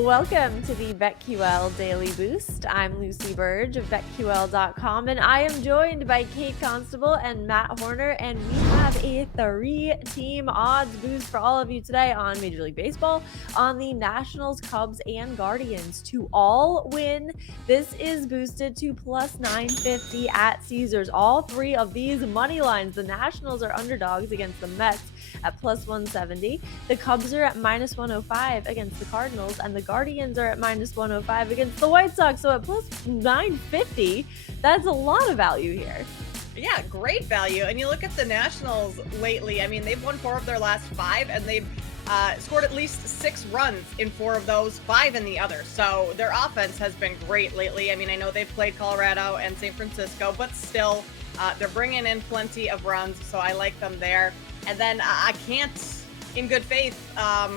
Welcome to the BetQL Daily Boost. I'm Lucy Burge of BetQL.com, and I am joined by Kate Constable and Matt Horner, and we have a 3-team odds boost for all of you today on Major League Baseball, on the Nationals, Cubs, and Guardians to all win. This is boosted to plus 950 at Caesars. All three of these money lines, the Nationals are underdogs against the Mets at plus 170. The Cubs are at minus 105 against the Cardinals, and the Guardians are at minus 105 against the White Sox. So at plus 950, that's a lot of value here. Yeah, great value. And you look at the Nationals lately, I mean, they've won 4 of their last 5, and they've scored at least 6 runs in 4 of those, 5 in the other. So their offense has been great lately. I mean, I know they've played Colorado and San Francisco, but still, they're bringing in plenty of runs, so I like them there. And then I can't, in good faith,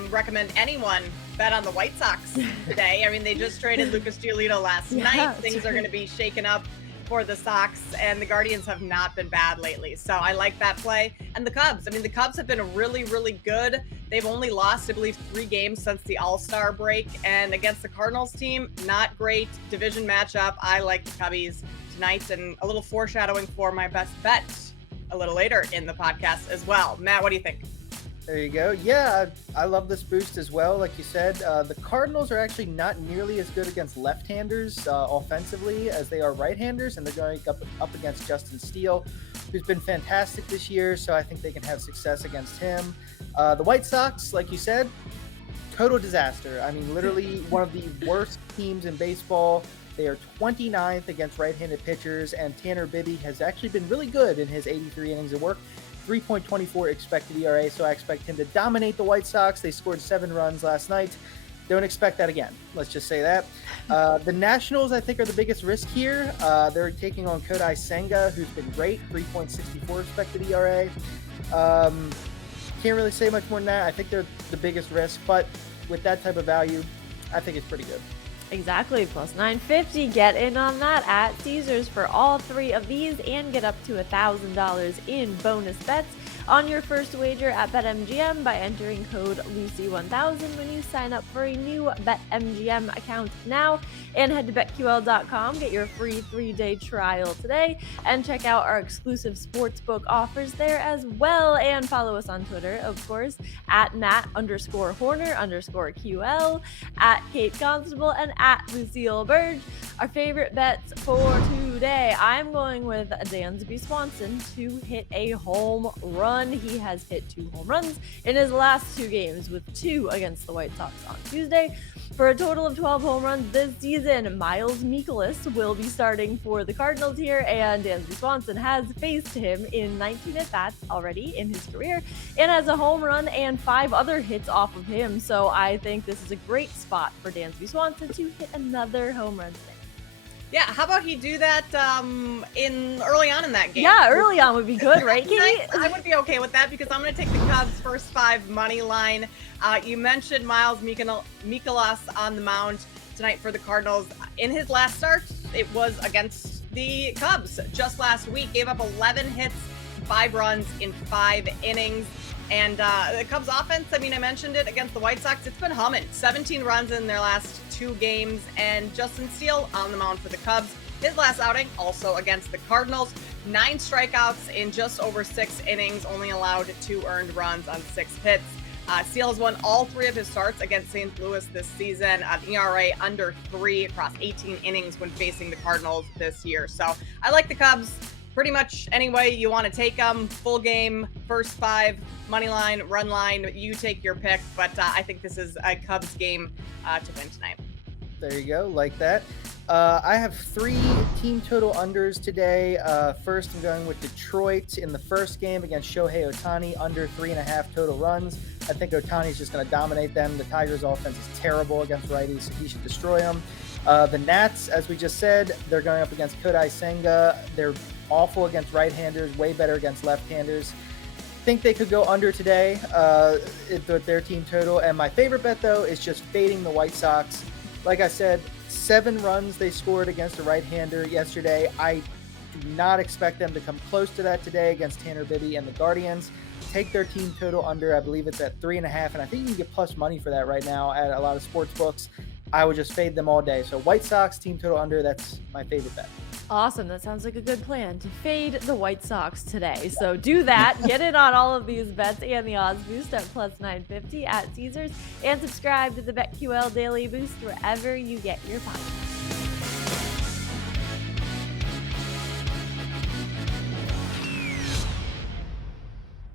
recommend anyone bet on the White Sox today. I mean, they just traded Lucas Giolito last night. Things are going to be shaken up for the Sox, and the Guardians have not been bad lately. So I like that play. And the Cubs, I mean, the Cubs have been really, really good. They've only lost, I believe, 3 games since the All-Star break. And against the Cardinals team, not great division matchup. I like the Cubbies tonight, and a little foreshadowing for my best bet a little later in the podcast as well. Matt, what do you think? There you go. Yeah, I love this boost as well. Like you said, the Cardinals are actually not nearly as good against left-handers offensively as they are right-handers, and they're going up against Justin Steele, who's been fantastic this year, so I think they can have success against him. The White Sox, like you said, total disaster. I mean, literally one of the worst teams in baseball. They are 29th against right-handed pitchers, and Tanner Bibby has actually been really good in his 83 innings of work. 3.24 expected ERA, so I expect him to dominate the White Sox. They scored 7 runs last night. Don't expect that again. Let's just say that. The Nationals, I think, are the biggest risk here. They're taking on Kodai Senga, who's been great, 3.64 expected ERA. Can't really say much more than that. I think they're the biggest risk, but with that type of value, I think it's pretty good. Exactly, plus 950. Get in on that at Caesars for all 3 of these and get up to $1,000 in bonus bets on your first wager at BetMGM by entering code Lucy1000 when you sign up for a new BetMGM account now. And head to BetQL.com, get your free 3-day trial today, and check out our exclusive sportsbook offers there as well. And follow us on Twitter, of course, at Matt_Horner_QL, at Kate Constable, and at Lucille Burge. Our favorite bets for today, I'm going with Dansby Swanson to hit a home run. He has hit 2 home runs in his last 2 games, with 2 against the White Sox on Tuesday, for a total of 12 home runs this season. Miles Mikolas will be starting for the Cardinals here, and Dansby Swanson has faced him in 19 at-bats already in his career and has a home run and 5 other hits off of him. So I think this is a great spot for Dansby Swanson to hit another home run today. Yeah, how about he do that in early on in that game? Yeah, early on would be good, right, Kate? I would be okay with that because I'm going to take the Cubs first 5 money line. You mentioned Miles Mikolas on the mound tonight for the Cardinals. In his last start, it was against the Cubs just last week. Gave up 11 hits, 5 runs in 5 innings. And the Cubs offense, I mean, I mentioned it against the White Sox. It's been humming. 17 runs in their last 2 games. And Justin Steele on the mound for the Cubs. His last outing, also against the Cardinals. 9 strikeouts in just over 6 innings. Only allowed 2 earned runs on 6 hits. Steele has won all 3 of his starts against St. Louis this season. An ERA under 3 across 18 innings when facing the Cardinals this year. So I like the Cubs. Pretty much any way you want to take them. Full game, first 5, money line, run line, you take your pick. But I think this is a Cubs game to win tonight. There you go, like that. I have 3 team total unders today. First, I'm going with Detroit in the first game against Shohei Ohtani, under 3.5 total runs. I think Ohtani's just going to dominate them. The Tigers' offense is terrible against righties, so he should destroy them. The Nats, as we just said, they're going up against Kodai Senga. They're awful against right-handers, way better against left-handers. Think they could go under today with their team total. And my favorite bet, though, is just fading the White Sox. Like I said, 7 runs they scored against a right-hander yesterday. I do not expect them to come close to that today against Tanner Bibby and the Guardians. Take their team total under. I believe it's at 3.5, and I think you can get plus money for that right now at a lot of sports books. I would just fade them all day. So White Sox team total under, that's my favorite bet. Awesome. That sounds like a good plan to fade the White Sox today. So do that. Get in on all of these bets and the odds boost at plus 950 at Caesars, and subscribe to the BetQL Daily Boost wherever you get your podcasts.